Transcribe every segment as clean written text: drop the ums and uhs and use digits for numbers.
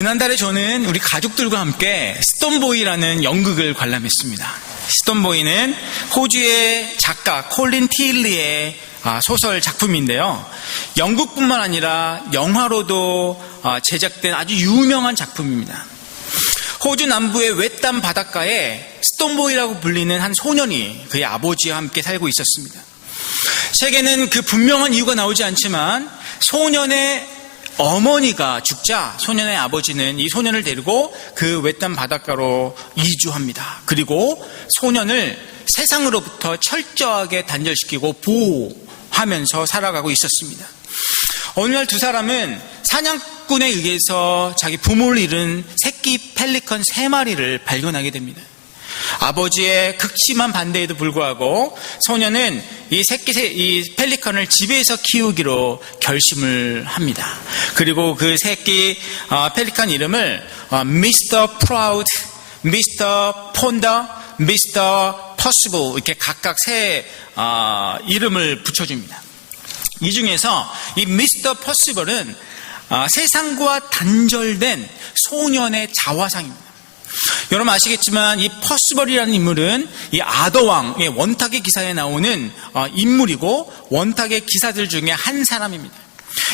지난달에 저는 우리 가족들과 함께 스톤보이라는 연극을 관람했습니다. 스톤보이는 호주의 작가 콜린 티일리의 소설 작품인데요. 연극뿐만 아니라 영화로도 제작된 아주 유명한 작품입니다. 호주 남부의 외딴 바닷가에 스톤보이라고 불리는 한 소년이 그의 아버지와 함께 살고 있었습니다. 책에는 그 분명한 이유가 나오지 않지만 소년의 어머니가 죽자 소년의 아버지는 이 소년을 데리고 그 외딴 바닷가로 이주합니다. 그리고 소년을 세상으로부터 철저하게 단절시키고 보호하면서 살아가고 있었습니다. 어느 날 두 사람은 사냥꾼에 의해서 자기 부모를 잃은 새끼 펠리컨 3마리를 발견하게 됩니다. 아버지의 극심한 반대에도 불구하고 소년은 이 펠리컨을 집에서 키우기로 결심을 합니다. 그리고 그 새끼 펠리컨 이름을 미스터 프라우드, 미스터 폰더, 미스터 퍼시블 이렇게 각각 세 이름을 붙여줍니다. 이 중에서 이 미스터 퍼시블은 세상과 단절된 소년의 자화상입니다. 여러분 아시겠지만 이 퍼시벌이라는 인물은 이 아더왕의 원탁의 기사에 나오는 인물이고 원탁의 기사들 중에 한 사람입니다.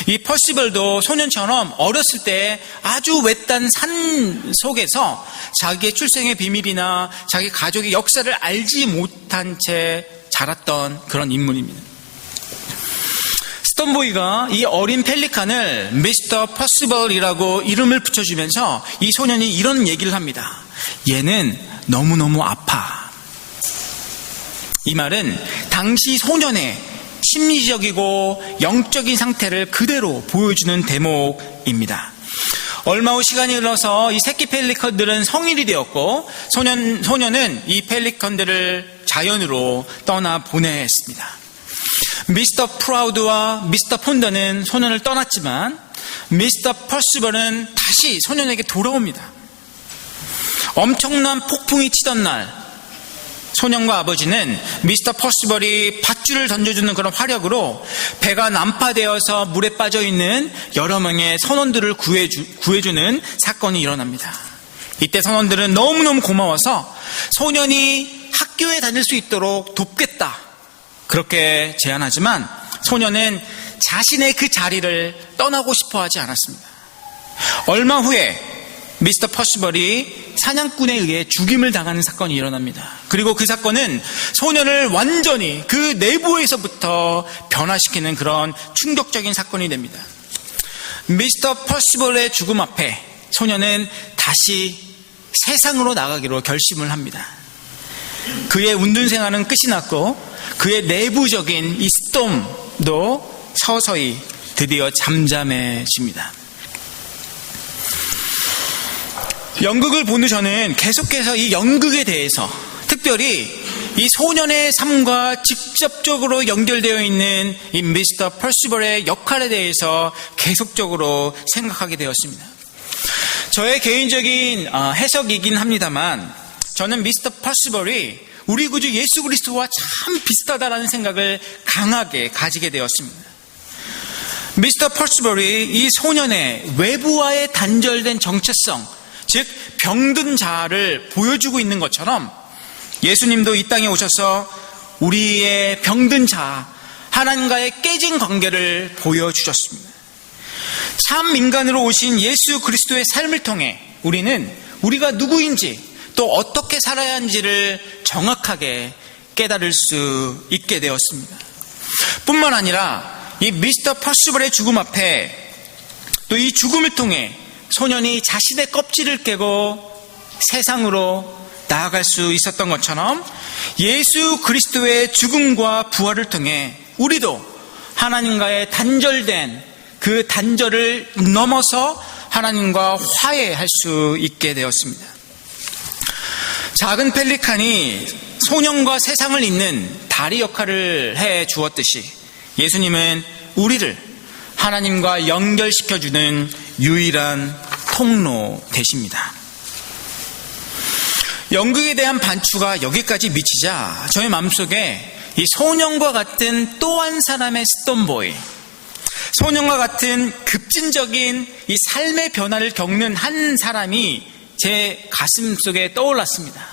이 퍼시벌도 소년처럼 어렸을 때 아주 외딴 산 속에서 자기의 출생의 비밀이나 자기 가족의 역사를 알지 못한 채 자랐던 그런 인물입니다. 스톤보이가 이 어린 펠리칸을 미스터 퍼시벌이라고 이름을 붙여주면서 이 소년이 이런 얘기를 합니다. 얘는 너무너무 아파. 이 말은 당시 소년의 심리적이고 영적인 상태를 그대로 보여주는 대목입니다. 얼마 후 시간이 흘러서 이 새끼 펠리컨들은 성인이 되었고 소년은 이 펠리컨들을 자연으로 떠나보냈습니다. 미스터 프라우드와 미스터 폰더는 소년을 떠났지만 미스터 퍼시벌은 다시 소년에게 돌아옵니다. 엄청난 폭풍이 치던 날 소년과 아버지는 미스터 퍼시벌이 밧줄을 던져주는 그런 화력으로 배가 난파되어서 물에 빠져있는 여러 명의 선원들을 구해주는 사건이 일어납니다. 이때 선원들은 너무너무 고마워서 소년이 학교에 다닐 수 있도록 돕겠다 그렇게 제안하지만 소년은 자신의 그 자리를 떠나고 싶어 하지 않았습니다. 얼마 후에 미스터 퍼시벌이 사냥꾼에 의해 죽임을 당하는 사건이 일어납니다. 그리고 그 사건은 소년을 완전히 그 내부에서부터 변화시키는 그런 충격적인 사건이 됩니다. 미스터 퍼시벌의 죽음 앞에 소년은 다시 세상으로 나가기로 결심을 합니다. 그의 운동 생활은 끝이 났고 그의 내부적인 이 스톰도 서서히 드디어 잠잠해집니다. 연극을 보는 저는 계속해서 이 연극에 대해서 특별히 이 소년의 삶과 직접적으로 연결되어 있는 이 미스터 퍼시벌의 역할에 대해서 계속적으로 생각하게 되었습니다. 저의 개인적인 해석이긴 합니다만 저는 미스터 퍼시벌이 우리 구주 예수 그리스도와 참 비슷하다라는 생각을 강하게 가지게 되었습니다. 미스터 퍼시벌이 이 소년의 외부와의 단절된 정체성, 즉 병든 자를 보여주고 있는 것처럼 예수님도 이 땅에 오셔서 우리의 병든 자, 하나님과의 깨진 관계를 보여주셨습니다. 참 인간으로 오신 예수 그리스도의 삶을 통해 우리는 우리가 누구인지 또 어떻게 살아야 하는지를 정확하게 깨달을 수 있게 되었습니다. 뿐만 아니라 이 미스터 퍼시벌의 죽음 앞에 또 이 죽음을 통해 소년이 자신의 껍질을 깨고 세상으로 나아갈 수 있었던 것처럼 예수 그리스도의 죽음과 부활을 통해 우리도 하나님과의 단절된 그 단절을 넘어서 하나님과 화해할 수 있게 되었습니다. 작은 펠리칸이 소년과 세상을 잇는 다리 역할을 해 주었듯이 예수님은 우리를 하나님과 연결시켜주는 유일한 통로 되십니다. 연극에 대한 반추가 여기까지 미치자 저의 마음속에 이 소년과 같은 또 한 사람의 스톤보이, 소년과 같은 급진적인 이 삶의 변화를 겪는 한 사람이 제 가슴 속에 떠올랐습니다.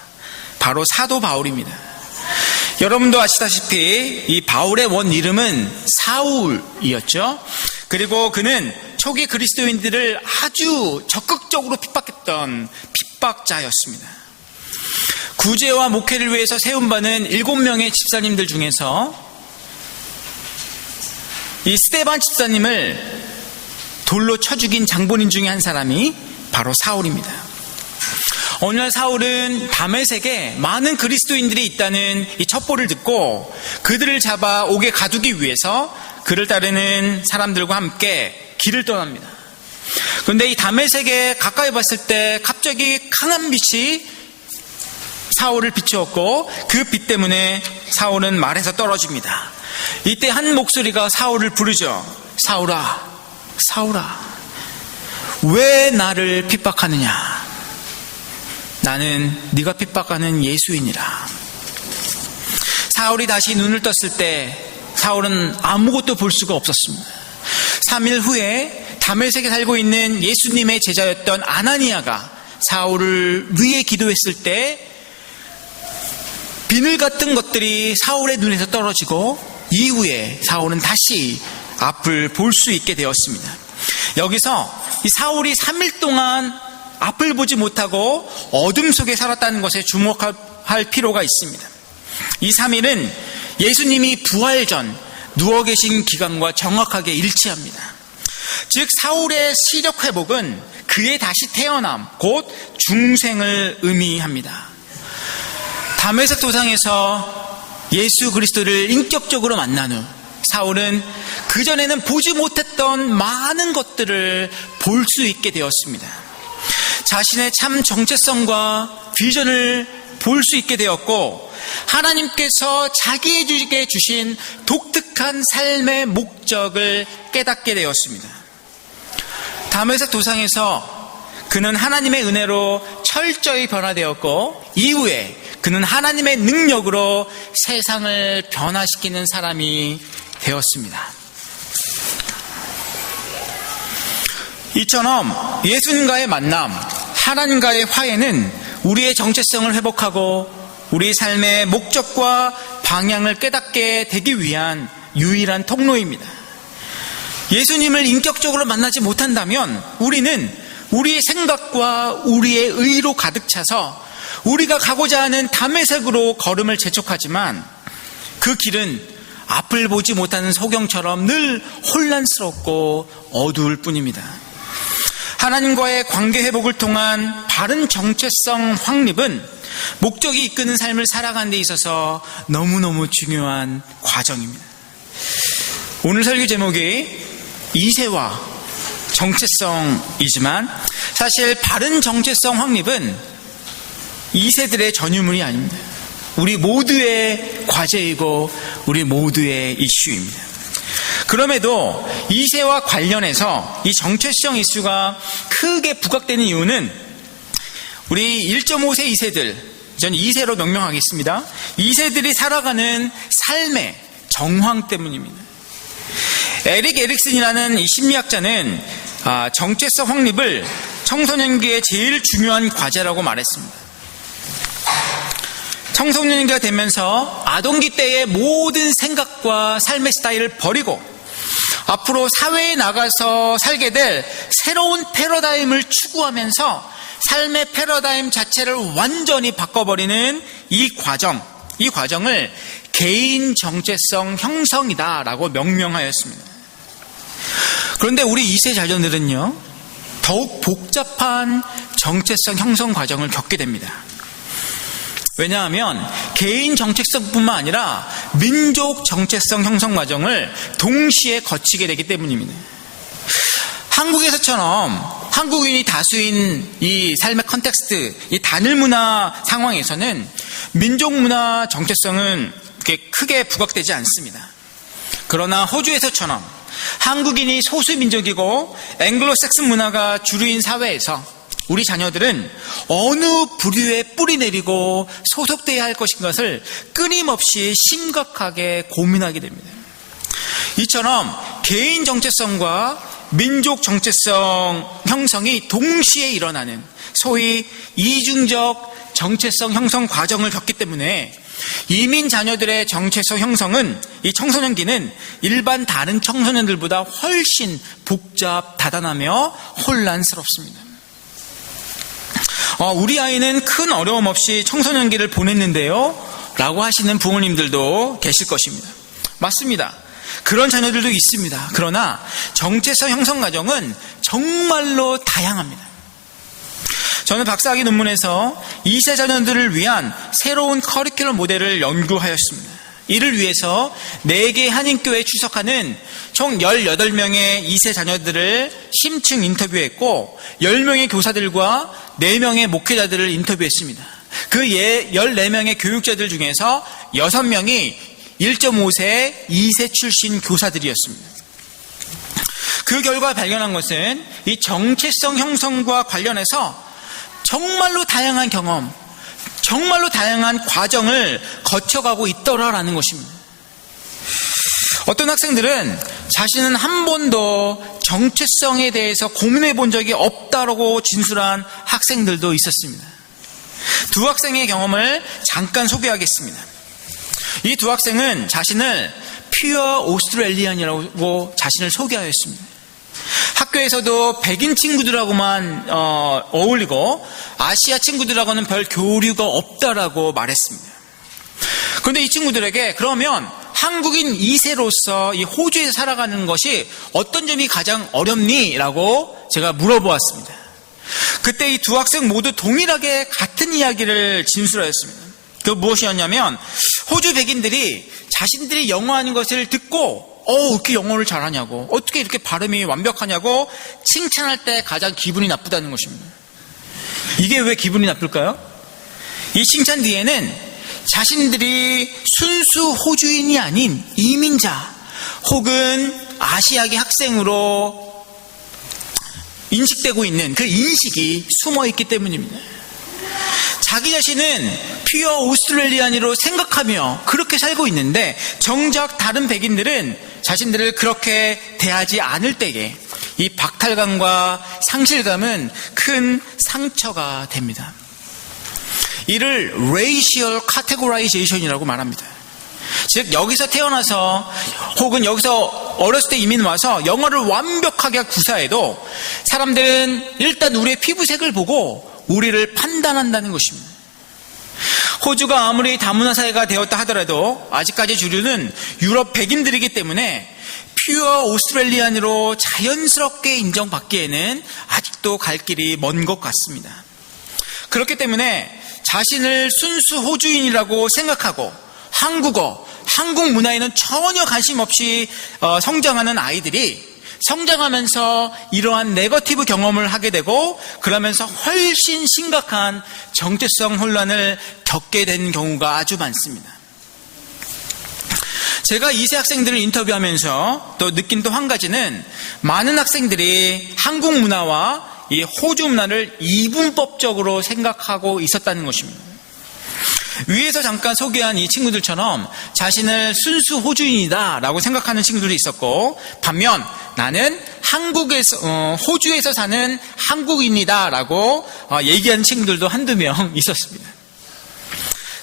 바로 사도 바울입니다. 여러분도 아시다시피 이 바울의 원 이름은 사울이었죠. 그리고 그는 초기 그리스도인들을 아주 적극적으로 핍박했던 핍박자였습니다. 구제와 목회를 위해서 세움받은 7명의 집사님들 중에서 이 스데반 집사님을 돌로 쳐 죽인 장본인 중에 한 사람이 바로 사울입니다. 어느 날 사울은 다메섹에 많은 그리스도인들이 있다는 이 첩보를 듣고 그들을 잡아 옥에 가두기 위해서 그를 따르는 사람들과 함께 길을 떠납니다. 그런데 이 다메섹에 가까이 봤을 때 갑자기 강한 빛이 사울을 비추었고 그 빛 때문에 사울은 말에서 떨어집니다. 이때 한 목소리가 사울을 부르죠. 사울아, 사울아, 왜 나를 핍박하느냐? 나는 네가 핍박하는 예수이니라. 사울이 다시 눈을 떴을 때 사울은 아무것도 볼 수가 없었습니다. 3일 후에 다메섹에 살고 있는 예수님의 제자였던 아나니아가 사울을 위해 기도했을 때 비늘 같은 것들이 사울의 눈에서 떨어지고 이후에 사울은 다시 앞을 볼 수 있게 되었습니다. 여기서 이 사울이 3일 동안 앞을 보지 못하고 어둠 속에 살았다는 것에 주목할 필요가 있습니다. 이 3일은 예수님이 부활 전 누워 계신 기간과 정확하게 일치합니다. 즉 사울의 시력 회복은 그의 다시 태어남, 곧 중생을 의미합니다. 다메섹 도상에서 예수 그리스도를 인격적으로 만난 후 사울은 그전에는 보지 못했던 많은 것들을 볼 수 있게 되었습니다. 자신의 참 정체성과 비전을 볼 수 있게 되었고 하나님께서 자기에게 주신 독특한 삶의 목적을 깨닫게 되었습니다. 다메섹 도상에서 그는 하나님의 은혜로 철저히 변화되었고 이후에 그는 하나님의 능력으로 세상을 변화시키는 사람이 되었습니다. 이처럼 예수님과의 만남, 하나님과의 화해는 우리의 정체성을 회복하고 우리 삶의 목적과 방향을 깨닫게 되기 위한 유일한 통로입니다. 예수님을 인격적으로 만나지 못한다면 우리는 우리의 생각과 우리의 의로 가득 차서 우리가 가고자 하는 다메섹으로 걸음을 재촉하지만 그 길은 앞을 보지 못하는 소경처럼 늘 혼란스럽고 어두울 뿐입니다. 하나님과의 관계 회복을 통한 바른 정체성 확립은 목적이 이끄는 삶을 살아가는 데 있어서 너무너무 중요한 과정입니다. 오늘 설교 제목이 이세와 정체성이지만 사실 바른 정체성 확립은 2세들의 전유물이 아닙니다. 우리 모두의 과제이고 우리 모두의 이슈입니다. 그럼에도 2세와 관련해서 이 정체성 이슈가 크게 부각되는 이유는 우리 1.5세 2세들, 전 2세로 명명하겠습니다. 2세들이 살아가는 삶의 정황 때문입니다. 에릭 에릭슨이라는 이 심리학자는 정체성 확립을 청소년기의 제일 중요한 과제라고 말했습니다. 청소년기가 되면서 아동기 때의 모든 생각과 삶의 스타일을 버리고 앞으로 사회에 나가서 살게 될 새로운 패러다임을 추구하면서 삶의 패러다임 자체를 완전히 바꿔버리는 이 과정을 개인 정체성 형성이다라고 명명하였습니다. 그런데 우리 2세 자녀들은요, 더욱 복잡한 정체성 형성 과정을 겪게 됩니다. 왜냐하면 개인 정체성뿐만 아니라 민족 정체성 형성 과정을 동시에 거치게 되기 때문입니다. 한국에서처럼 한국인이 다수인 이 삶의 컨텍스트, 이 단일 문화 상황에서는 민족 문화 정체성은 그렇게 크게 부각되지 않습니다. 그러나 호주에서처럼 한국인이 소수 민족이고 앵글로색슨 문화가 주류인 사회에서 우리 자녀들은 어느 부류에 뿌리 내리고 소속돼야 할 것인 것을 끊임없이 심각하게 고민하게 됩니다. 이처럼 개인 정체성과 민족 정체성 형성이 동시에 일어나는 소위 이중적 정체성 형성 과정을 겪기 때문에 이민 자녀들의 정체성 형성은 이 청소년기는 일반 다른 청소년들보다 훨씬 다단하며 혼란스럽습니다. 우리 아이는 큰 어려움 없이 청소년기를 보냈는데요 라고 하시는 부모님들도 계실 것입니다. 맞습니다. 그런 자녀들도 있습니다. 그러나 정체성 형성 과정은 정말로 다양합니다. 저는 박사학위 논문에서 2세 자녀들을 위한 새로운 커리큘럼 모델을 연구하였습니다. 이를 위해서 4개 한인교회에 출석하는 총 18명의 2세 자녀들을 심층 인터뷰했고 10명의 교사들과 4명의 목회자들을 인터뷰했습니다. 그 14명의 교육자들 중에서 6명이 1.5세, 2세 출신 교사들이었습니다. 그 결과 발견한 것은 이 정체성 형성과 관련해서 정말로 다양한 경험, 정말로 다양한 과정을 거쳐가고 있더라라는 것입니다. 어떤 학생들은 자신은 한 번도 정체성에 대해서 고민해 본 적이 없다라고 진술한 학생들도 있었습니다. 두 학생의 경험을 잠깐 소개하겠습니다. 이 두 학생은 자신을 퓨어 오스트레일리안이라고 자신을 소개하였습니다. 학교에서도 백인 친구들하고만 어울리고 아시아 친구들하고는 별 교류가 없다라고 말했습니다. 그런데 이 친구들에게 그러면 한국인 2세로서 이 호주에서 살아가는 것이 어떤 점이 가장 어렵니? 라고 제가 물어보았습니다. 그때 이 두 학생 모두 동일하게 같은 이야기를 진술하였습니다. 그 무엇이었냐면 호주 백인들이 자신들이 영어하는 것을 듣고 어떻게 영어를 잘하냐고, 어떻게 이렇게 발음이 완벽하냐고 칭찬할 때 가장 기분이 나쁘다는 것입니다. 이게 왜 기분이 나쁠까요? 이 칭찬 뒤에는 자신들이 순수 호주인이 아닌 이민자 혹은 아시아계 학생으로 인식되고 있는 그 인식이 숨어 있기 때문입니다. 자기 자신은 퓨어 오스트레일리안으로 생각하며 그렇게 살고 있는데 정작 다른 백인들은 자신들을 그렇게 대하지 않을 때에 이 박탈감과 상실감은 큰 상처가 됩니다. 이를 racial categorization이라고 말합니다. 즉 여기서 태어나서 혹은 여기서 어렸을 때 이민 와서 영어를 완벽하게 구사해도 사람들은 일단 우리의 피부색을 보고 우리를 판단한다는 것입니다. 호주가 아무리 다문화 사회가 되었다 하더라도 아직까지 주류는 유럽 백인들이기 때문에 퓨어 오스트레일리안으로 자연스럽게 인정받기에는 아직도 갈 길이 먼 것 같습니다. 그렇기 때문에 자신을 순수 호주인이라고 생각하고 한국어, 한국 문화에는 전혀 관심 없이 성장하는 아이들이 성장하면서 이러한 네거티브 경험을 하게 되고 그러면서 훨씬 심각한 정체성 혼란을 겪게 된 경우가 아주 많습니다. 제가 2세 학생들을 인터뷰하면서 또 느낀 또 한 가지는 많은 학생들이 한국 문화와 이 호주 문화를 이분법적으로 생각하고 있었다는 것입니다. 위에서 잠깐 소개한 이 친구들처럼 자신을 순수 호주인이다 라고 생각하는 친구들이 있었고 반면 나는 호주에서 사는 한국인이다 라고 얘기하는 친구들도 한두 명 있었습니다.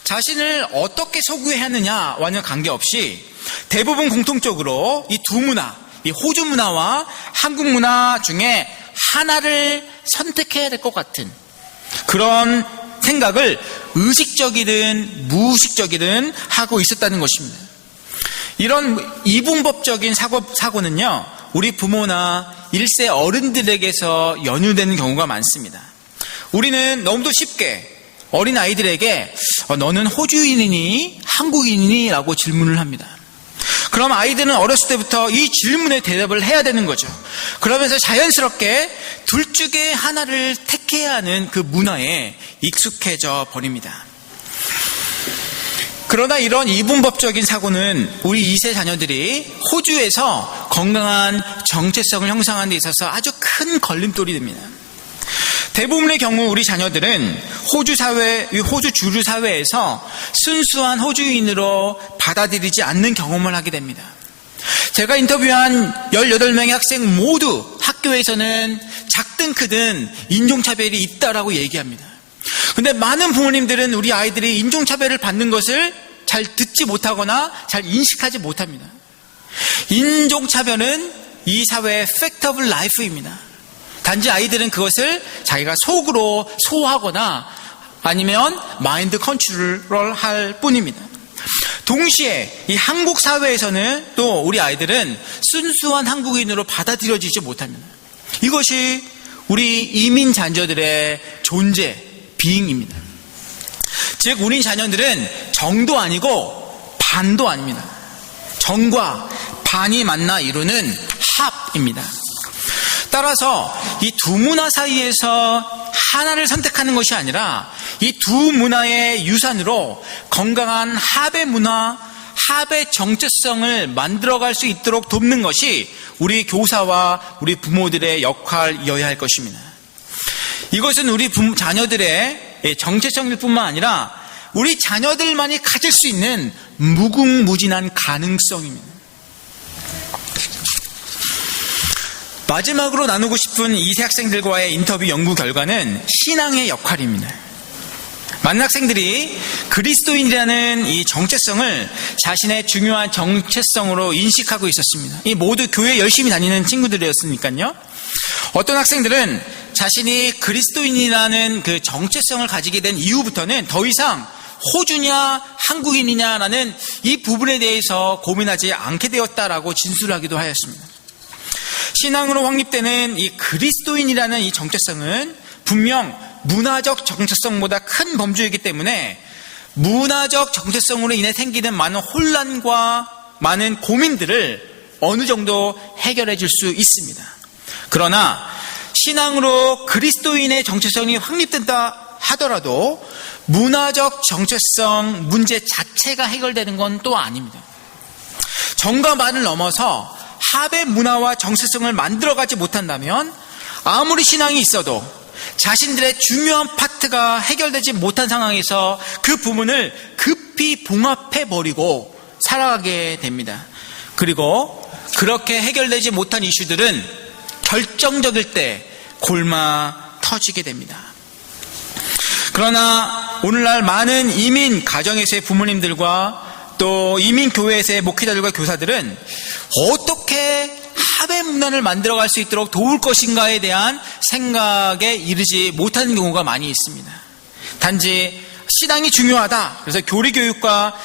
자신을 어떻게 소개해야 하느냐와는 관계없이 대부분 공통적으로 이 두 문화, 이 호주 문화와 한국 문화 중에 하나를 선택해야 될 것 같은 그런 생각을 의식적이든 무의식적이든 하고 있었다는 것입니다. 이런 이분법적인 사고는요, 우리 부모나 1세 어른들에게서 연유되는 경우가 많습니다. 우리는 너무도 쉽게 어린 아이들에게 너는 호주인이니 한국인이니? 라고 질문을 합니다. 그럼 아이들은 어렸을 때부터 이 질문에 대답을 해야 되는 거죠. 그러면서 자연스럽게 둘 중에 하나를 택해야 하는 그 문화에 익숙해져 버립니다. 그러나 이런 이분법적인 사고는 우리 2세 자녀들이 호주에서 건강한 정체성을 형성하는 데 있어서 아주 큰 걸림돌이 됩니다. 대부분의 경우 우리 자녀들은 호주 주류 사회에서 순수한 호주인으로 받아들이지 않는 경험을 하게 됩니다. 제가 인터뷰한 18명의 학생 모두 학교에서는 작든 크든 인종차별이 있다라고 얘기합니다. 근데 많은 부모님들은 우리 아이들이 인종차별을 받는 것을 잘 듣지 못하거나 잘 인식하지 못합니다. 인종차별은 이 사회의 fact of life입니다. 단지 아이들은 그것을 자기가 속으로 소화하거나 아니면 마인드 컨트롤을 할 뿐입니다. 동시에 이 한국 사회에서는 또 우리 아이들은 순수한 한국인으로 받아들여지지 못합니다. 이것이 우리 이민 자녀들의 존재, 비잉입니다. 즉 우리 자녀들은 정도 아니고 반도 아닙니다. 정과 반이 만나 이루는 합입니다. 따라서 이 두 문화 사이에서 하나를 선택하는 것이 아니라 이 두 문화의 유산으로 건강한 합의 문화, 합의 정체성을 만들어갈 수 있도록 돕는 것이 우리 교사와 우리 부모들의 역할이어야 할 것입니다. 이것은 우리 자녀들의 정체성일 뿐만 아니라 우리 자녀들만이 가질 수 있는 무궁무진한 가능성입니다. 마지막으로 나누고 싶은 이 세 학생들과의 인터뷰 연구 결과는 신앙의 역할입니다. 많은 학생들이 그리스도인이라는 이 정체성을 자신의 중요한 정체성으로 인식하고 있었습니다. 이 모두 교회 열심히 다니는 친구들이었으니까요. 어떤 학생들은 자신이 그리스도인이라는 그 정체성을 가지게 된 이후부터는 더 이상 호주냐 한국인이냐라는 이 부분에 대해서 고민하지 않게 되었다라고 진술하기도 하였습니다. 신앙으로 확립되는 이 그리스도인이라는 이 정체성은 분명 문화적 정체성보다 큰 범주이기 때문에 문화적 정체성으로 인해 생기는 많은 혼란과 많은 고민들을 어느 정도 해결해 줄 수 있습니다. 그러나 신앙으로 그리스도인의 정체성이 확립된다 하더라도 문화적 정체성 문제 자체가 해결되는 건 또 아닙니다. 정과 반을 넘어서 합의 문화와 정체성을 만들어가지 못한다면 아무리 신앙이 있어도 자신들의 중요한 파트가 해결되지 못한 상황에서 그 부분을 급히 봉합해버리고 살아가게 됩니다. 그리고 그렇게 해결되지 못한 이슈들은 결정적일 때 골마 터지게 됩니다. 그러나 오늘날 많은 이민 가정에서의 부모님들과 또 이민 교회에서의 목회자들과 교사들은 어떻게 합의 문화를 만들어갈 수 있도록 도울 것인가에 대한 생각에 이르지 못하는 경우가 많이 있습니다. 단지 신앙이 중요하다, 그래서 교리교육과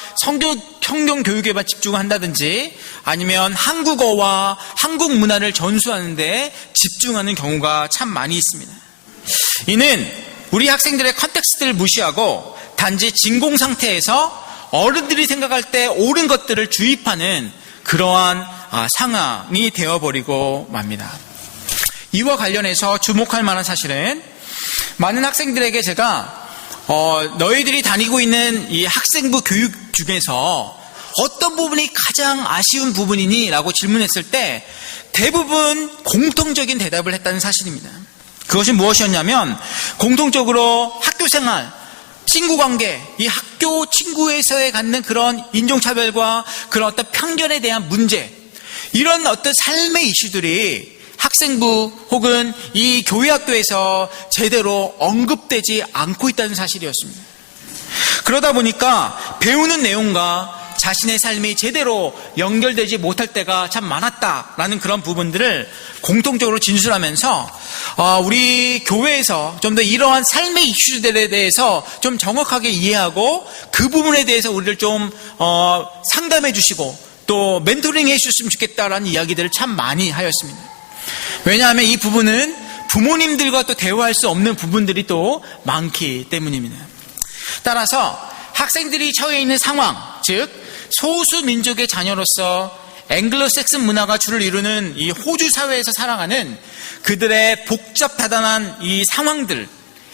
성경 교육에만 집중한다든지 아니면 한국어와 한국 문화를 전수하는 데 집중하는 경우가 참 많이 있습니다. 이는 우리 학생들의 컨텍스트를 무시하고 단지 진공 상태에서 어른들이 생각할 때 옳은 것들을 주입하는 그러한 상황이 되어버리고 맙니다. 이와 관련해서 주목할 만한 사실은 많은 학생들에게 제가 너희들이 다니고 있는 이 학생부 교육 중에서 어떤 부분이 가장 아쉬운 부분이니? 라고 질문했을 때 대부분 공통적인 대답을 했다는 사실입니다. 그것이 무엇이었냐면 공통적으로 학교생활, 친구관계, 이 학교 친구에서의 갖는 그런 인종차별과 그런 어떤 편견에 대한 문제, 이런 어떤 삶의 이슈들이 학생부 혹은 이 교회학교에서 제대로 언급되지 않고 있다는 사실이었습니다. 그러다 보니까 배우는 내용과 자신의 삶이 제대로 연결되지 못할 때가 참 많았다라는 그런 부분들을 공통적으로 진술하면서 우리 교회에서 좀 더 이러한 삶의 이슈들에 대해서 좀 정확하게 이해하고 그 부분에 대해서 우리를 좀 상담해 주시고 또 멘토링 해 주셨으면 좋겠다라는 이야기들을 참 많이 하였습니다. 왜냐하면 이 부분은 부모님들과 또 대화할 수 없는 부분들이 또 많기 때문입니다. 따라서 학생들이 처해 있는 상황, 즉 소수 민족의 자녀로서 앵글로색슨 문화가 주를 이루는 이 호주 사회에서 살아가는 그들의 복잡다단한 이 상황들,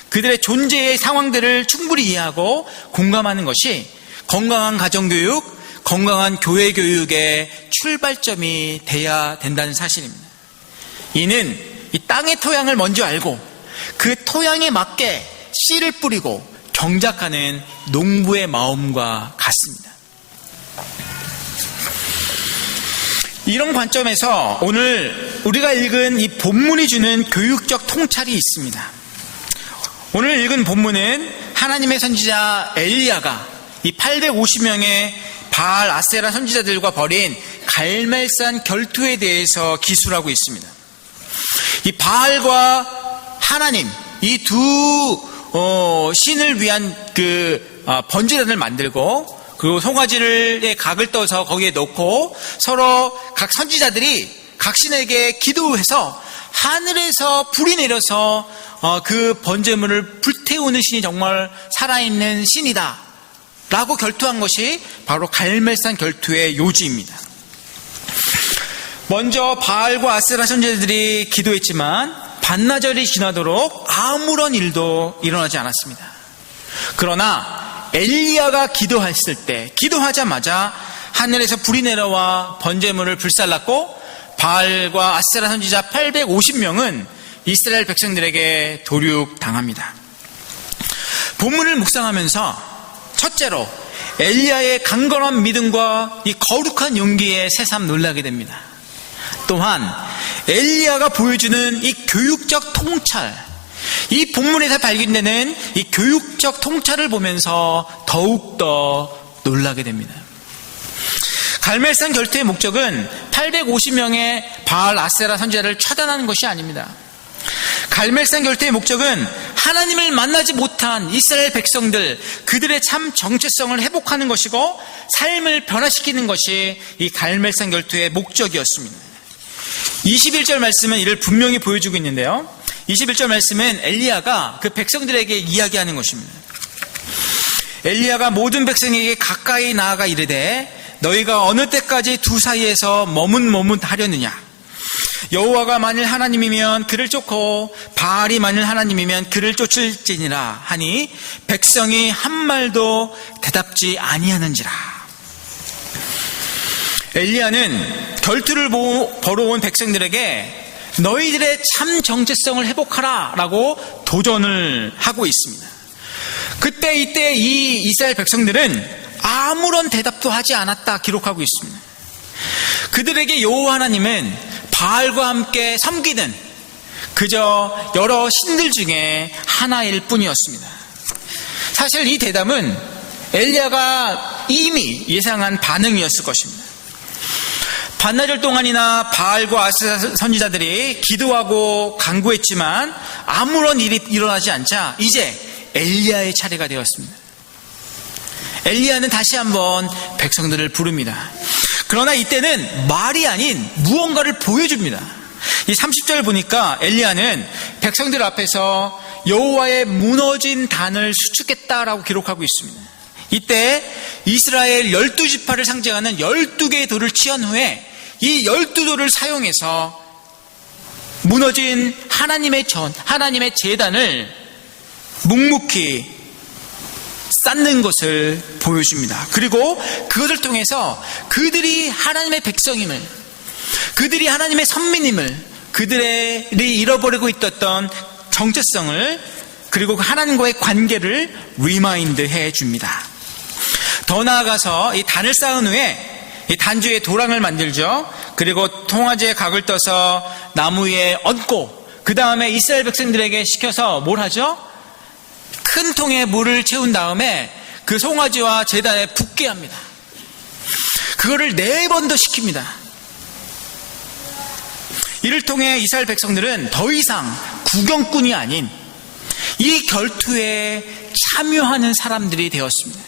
그들의 존재의 상황들을 충분히 이해하고 공감하는 것이 건강한 가정교육, 건강한 교회교육의 출발점이 돼야 된다는 사실입니다. 이는 이 땅의 토양을 먼저 알고 그 토양에 맞게 씨를 뿌리고 경작하는 농부의 마음과 같습니다. 이런 관점에서 오늘 우리가 읽은 이 본문이 주는 교육적 통찰이 있습니다. 오늘 읽은 본문은 하나님의 선지자 엘리야가 이 850명의 바알 아세라 선지자들과 벌인 갈멜산 결투에 대해서 기술하고 있습니다. 이 바알과 하나님, 이 두 신을 위한 번제단을 만들고, 그리고 송아지의 각을 떠서 거기에 넣고 서로 각 선지자들이 각 신에게 기도해서 하늘에서 불이 내려서 그 번제물을 불태우는 신이 정말 살아있는 신이다 라고 결투한 것이 바로 갈멜산 결투의 요지입니다. 먼저 바알과 아세라 선지자들이 기도했지만 반나절이 지나도록 아무런 일도 일어나지 않았습니다. 그러나 엘리야가 기도했을 때, 기도하자마자 하늘에서 불이 내려와 번제물을 불살랐고 바알과 아세라 선지자 850명은 이스라엘 백성들에게 도륙당합니다. 본문을 묵상하면서 첫째로 엘리야의 강건한 믿음과 이 거룩한 용기에 새삼 놀라게 됩니다. 또한 엘리야가 보여주는 이 교육적 통찰, 이 본문에서 발견되는 이 교육적 통찰을 보면서 더욱더 놀라게 됩니다. 갈멜산 결투의 목적은 850명의 바알 아세라 선지자를 처단하는 것이 아닙니다. 갈멜산 결투의 목적은 하나님을 만나지 못한 이스라엘 백성들, 그들의 참 정체성을 회복하는 것이고 삶을 변화시키는 것이 이 갈멜산 결투의 목적이었습니다. 21절 말씀은 이를 분명히 보여주고 있는데요, 21절 말씀은 엘리야가 그 백성들에게 이야기하는 것입니다. 엘리야가 모든 백성에게 가까이 나아가 이르되 너희가 어느 때까지 두 사이에서 머뭇머뭇하려느냐. 여호와가 만일 하나님이면 그를 쫓고 바알이 만일 하나님이면 그를 쫓을지니라 하니 백성이 한 말도 대답지 아니하는지라. 엘리야는 결투를 벌어온 백성들에게 너희들의 참 정체성을 회복하라 라고 도전을 하고 있습니다. 그때 이때 이 이스라엘 백성들은 아무런 대답도 하지 않았다 기록하고 있습니다. 그들에게 여호와 하나님은 바알과 함께 섬기는 그저 여러 신들 중에 하나일 뿐이었습니다. 사실 이 대답은 엘리야가 이미 예상한 반응이었을 것입니다. 반나절 동안이나 바알과 아세라 선지자들이 기도하고 간구했지만 아무런 일이 일어나지 않자 이제 엘리야의 차례가 되었습니다. 엘리야는 다시 한번 백성들을 부릅니다. 그러나 이때는 말이 아닌 무언가를 보여줍니다. 이 30절 보니까 엘리야는 백성들 앞에서 여호와의 무너진 단을 수축했다라고 기록하고 있습니다. 이때 이스라엘 12지파를 상징하는 12개의 돌을 치한 후에 이 12돌을 사용해서 무너진 하나님의 제단을 묵묵히 쌓는 것을 보여줍니다. 그리고 그것을 통해서 그들이 하나님의 백성임을, 그들이 하나님의 선민임을, 그들이 잃어버리고 있었던 정체성을, 그리고 하나님과의 관계를 리마인드 해줍니다. 더 나아가서 이 단을 쌓은 후에 이 단주에 도랑을 만들죠. 그리고 송아지의 각을 떠서 나무 위에 얹고 그 다음에 이스라엘 백성들에게 시켜서 뭘 하죠? 큰 통에 물을 채운 다음에 그 송아지와 제단에 붓게 합니다. 그거를 4번 더 시킵니다. 이를 통해 이스라엘 백성들은 더 이상 구경꾼이 아닌 이 결투에 참여하는 사람들이 되었습니다.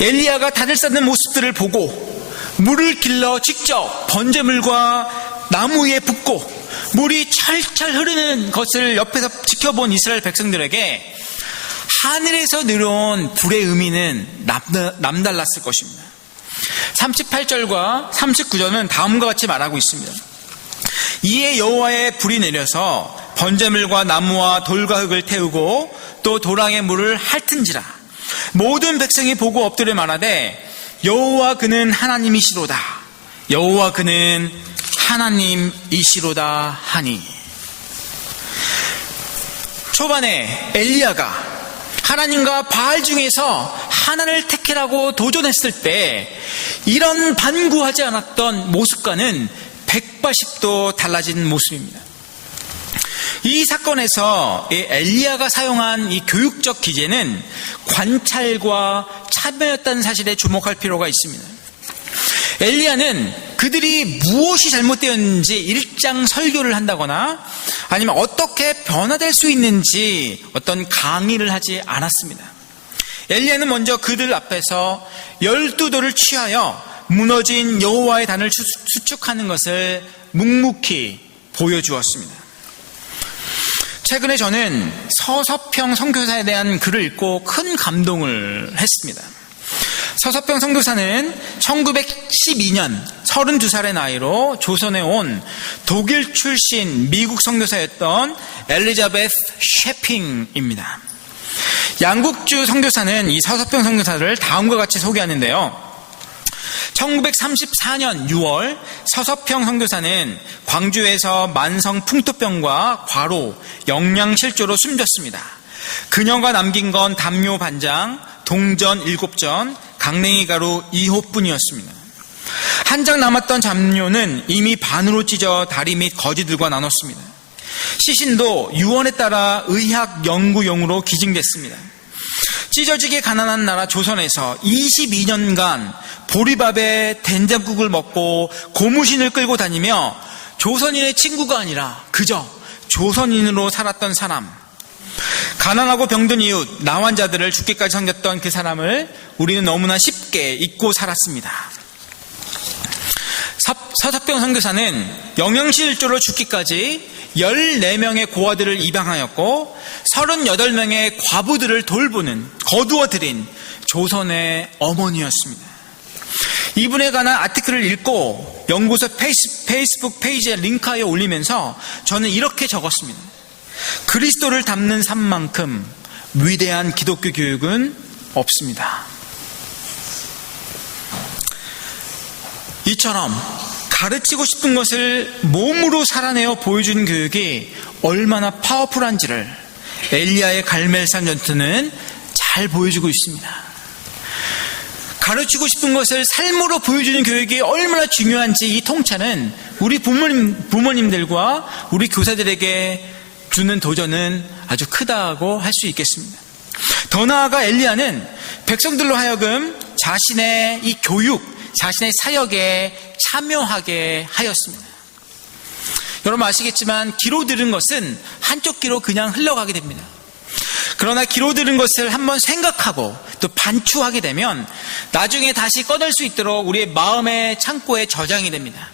엘리야가 단을 쌓는 모습들을 보고 물을 길러 직접 번제물과 나무 위에 붓고 물이 철철 흐르는 것을 옆에서 지켜본 이스라엘 백성들에게 하늘에서 내려온 불의 의미는 남달랐을 것입니다. 38절과 39절은 다음과 같이 말하고 있습니다. 이에 여호와의 불이 내려서 번제물과 나무와 돌과 흙을 태우고 또 도랑의 물을 핥은지라. 모든 백성이 보고 엎드려 말하되 여호와 그는 하나님이시로다. 여호와 그는 하나님이시로다 하니. 초반에 엘리야가 하나님과 바알 중에서 하나를 택해라고 도전했을 때 이런 반구하지 않았던 모습과는 180도 달라진 모습입니다. 이 사건에서 엘리야가 사용한 이 교육적 기제는 관찰과 참여였다는 사실에 주목할 필요가 있습니다. 엘리야는 그들이 무엇이 잘못되었는지 일장 설교를 한다거나 아니면 어떻게 변화될 수 있는지 어떤 강의를 하지 않았습니다. 엘리야는 먼저 그들 앞에서 12돌을 취하여 무너진 여호와의 단을 수축하는 것을 묵묵히 보여주었습니다. 최근에 저는 서서평 선교사에 대한 글을 읽고 큰 감동을 했습니다. 서서평 선교사는 1912년 32살의 나이로 조선에 온 독일 출신 미국 선교사였던 엘리자베스 셰핑입니다. 양국주 선교사는 이 서서평 선교사를 다음과 같이 소개하는데요. 1934년 6월 서서평 선교사는 광주에서 만성 풍토병과 과로, 영양실조로 숨졌습니다. 그녀가 남긴 건 담요 반장, 동전 7전, 강냉이 가루 2호뿐이었습니다. 한 장 남았던 담요는 이미 반으로 찢어 다리 및 거지들과 나눴습니다. 시신도 유언에 따라 의학 연구용으로 기증됐습니다. 찢어지게 가난한 나라 조선에서 22년간 보리밥에 된장국을 먹고 고무신을 끌고 다니며 조선인의 친구가 아니라 그저 조선인으로 살았던 사람, 가난하고 병든 이웃, 나환자들을 죽기까지 섬겼던 그 사람을 우리는 너무나 쉽게 잊고 살았습니다. 서서평 선교사는 영양실조로 죽기까지 14명의 고아들을 입양하였고 38명의 과부들을 돌보는 거두어들인 조선의 어머니였습니다. 이분에 관한 아티클을 읽고 연구소 페이스북 페이지에 링크하여 올리면서 저는 이렇게 적었습니다. 그리스도를 닮는 삶만큼 위대한 기독교 교육은 없습니다. 이처럼 가르치고 싶은 것을 몸으로 살아내어 보여주는 교육이 얼마나 파워풀한지를 엘리야의 갈멜산 전투는 잘 보여주고 있습니다. 가르치고 싶은 것을 삶으로 보여주는 교육이 얼마나 중요한지 이 통찰은 우리 부모님들과 우리 교사들에게 주는 도전은 아주 크다고 할 수 있겠습니다. 더 나아가 엘리야는 백성들로 하여금 자신의 이 교육, 자신의 사역에 참여하게 하였습니다. 여러분 아시겠지만 귀로 들은 것은 한쪽 귀로 그냥 흘러가게 됩니다. 그러나 귀로 들은 것을 한번 생각하고 또 반추하게 되면 나중에 다시 꺼낼 수 있도록 우리의 마음의 창고에 저장이 됩니다.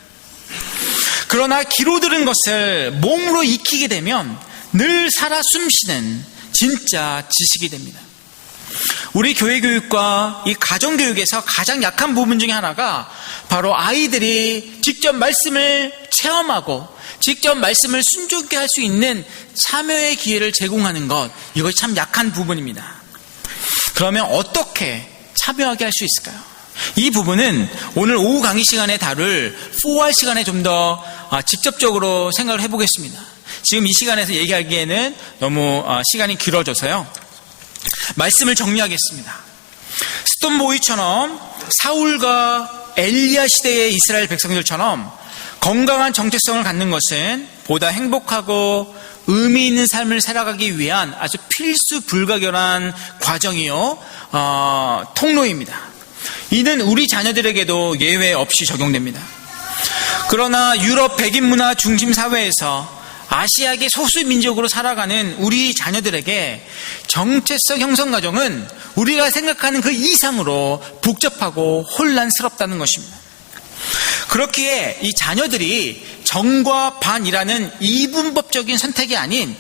그러나 귀로 들은 것을 몸으로 익히게 되면 늘 살아 숨쉬는 진짜 지식이 됩니다. 우리 교회 교육과 이 가정 교육에서 가장 약한 부분 중에 하나가 바로 아이들이 직접 말씀을 체험하고 직접 말씀을 순종케 할 수 있는 참여의 기회를 제공하는 것, 이것이 참 약한 부분입니다. 그러면 어떻게 참여하게 할 수 있을까요? 이 부분은 오늘 오후 강의 시간에 다룰 4월 시간에 좀 더 직접적으로 생각을 해보겠습니다. 지금 이 시간에서 얘기하기에는 너무 시간이 길어져서요. 말씀을 정리하겠습니다. 스톤보이처럼 사울과 엘리야 시대의 이스라엘 백성들처럼 건강한 정체성을 갖는 것은 보다 행복하고 의미 있는 삶을 살아가기 위한 아주 필수 불가결한 과정이요, 통로입니다. 이는 우리 자녀들에게도 예외 없이 적용됩니다. 그러나 유럽 백인 문화 중심 사회에서 아시아계 소수 민족으로 살아가는 우리 자녀들에게 정체성 형성 과정은 우리가 생각하는 그 이상으로 복잡하고 혼란스럽다는 것입니다. 그렇기에 이 자녀들이 정과 반이라는 이분법적인 선택이 아닌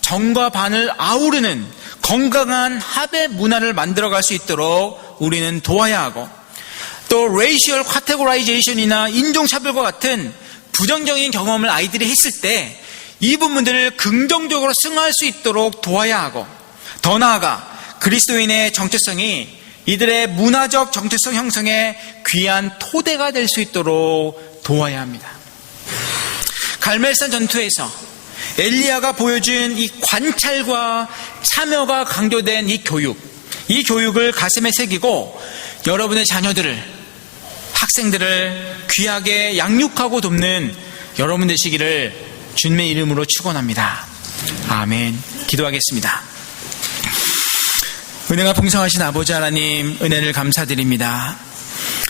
정과 반을 아우르는 건강한 합의 문화를 만들어갈 수 있도록 우리는 도와야 하고, 또 레이시얼 카테고라이제이션이나 인종차별과 같은 부정적인 경험을 아이들이 했을 때 이 부분들을 긍정적으로 승화할 수 있도록 도와야 하고, 더 나아가 그리스도인의 정체성이 이들의 문화적 정체성 형성에 귀한 토대가 될 수 있도록 도와야 합니다. 갈멜산 전투에서 엘리야가 보여준 이 관찰과 참여가 강조된 이 교육을 가슴에 새기고 여러분의 자녀들을, 학생들을 귀하게 양육하고 돕는 여러분 되시기를 주님의 이름으로 축원합니다. 아멘. 기도하겠습니다. 은혜가 풍성하신 아버지 하나님, 은혜를 감사드립니다.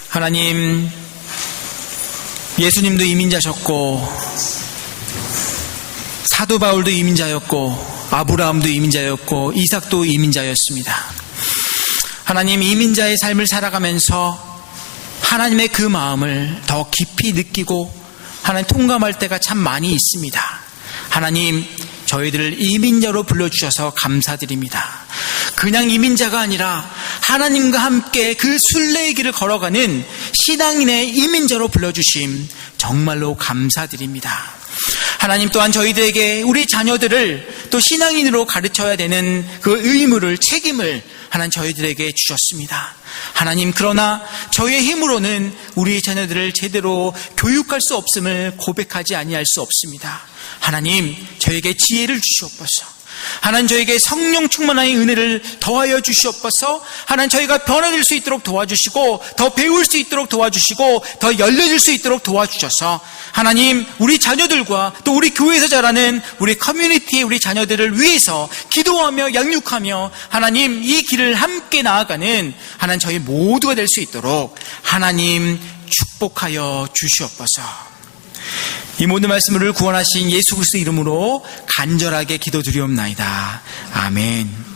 하나님, 예수님도 이민자셨고 사도 바울도 이민자였고 아브라함도 이민자였고 이삭도 이민자였습니다. 하나님, 이민자의 삶을 살아가면서 하나님의 그 마음을 더 깊이 느끼고 하나님 통감할 때가 참 많이 있습니다. 하나님, 저희들을 이민자로 불러주셔서 감사드립니다. 그냥 이민자가 아니라 하나님과 함께 그 순례의 길을 걸어가는 신앙인의 이민자로 불러주심 정말로 감사드립니다. 하나님, 또한 저희들에게 우리 자녀들을 또 신앙인으로 가르쳐야 되는 그 의무를, 책임을 하나님 저희들에게 주셨습니다. 하나님, 그러나 저희의 힘으로는 우리 자녀들을 제대로 교육할 수 없음을 고백하지 아니할 수 없습니다. 하나님, 저에게 지혜를 주시옵소서. 하나님, 저에게 성령 충만함의 은혜를 더하여 주시옵소서. 하나님, 저희가 변화될 수 있도록 도와주시고 더 배울 수 있도록 도와주시고 더 열려질 수 있도록 도와주셔서 하나님, 우리 자녀들과 또 우리 교회에서 자라는 우리 커뮤니티의 우리 자녀들을 위해서 기도하며 양육하며 하나님, 이 길을 함께 나아가는 하나님 저희 모두가 될 수 있도록 하나님 축복하여 주시옵소서. 이 모든 말씀을 구원하신 예수 그리스도 이름으로 간절하게 기도드리옵나이다. 아멘.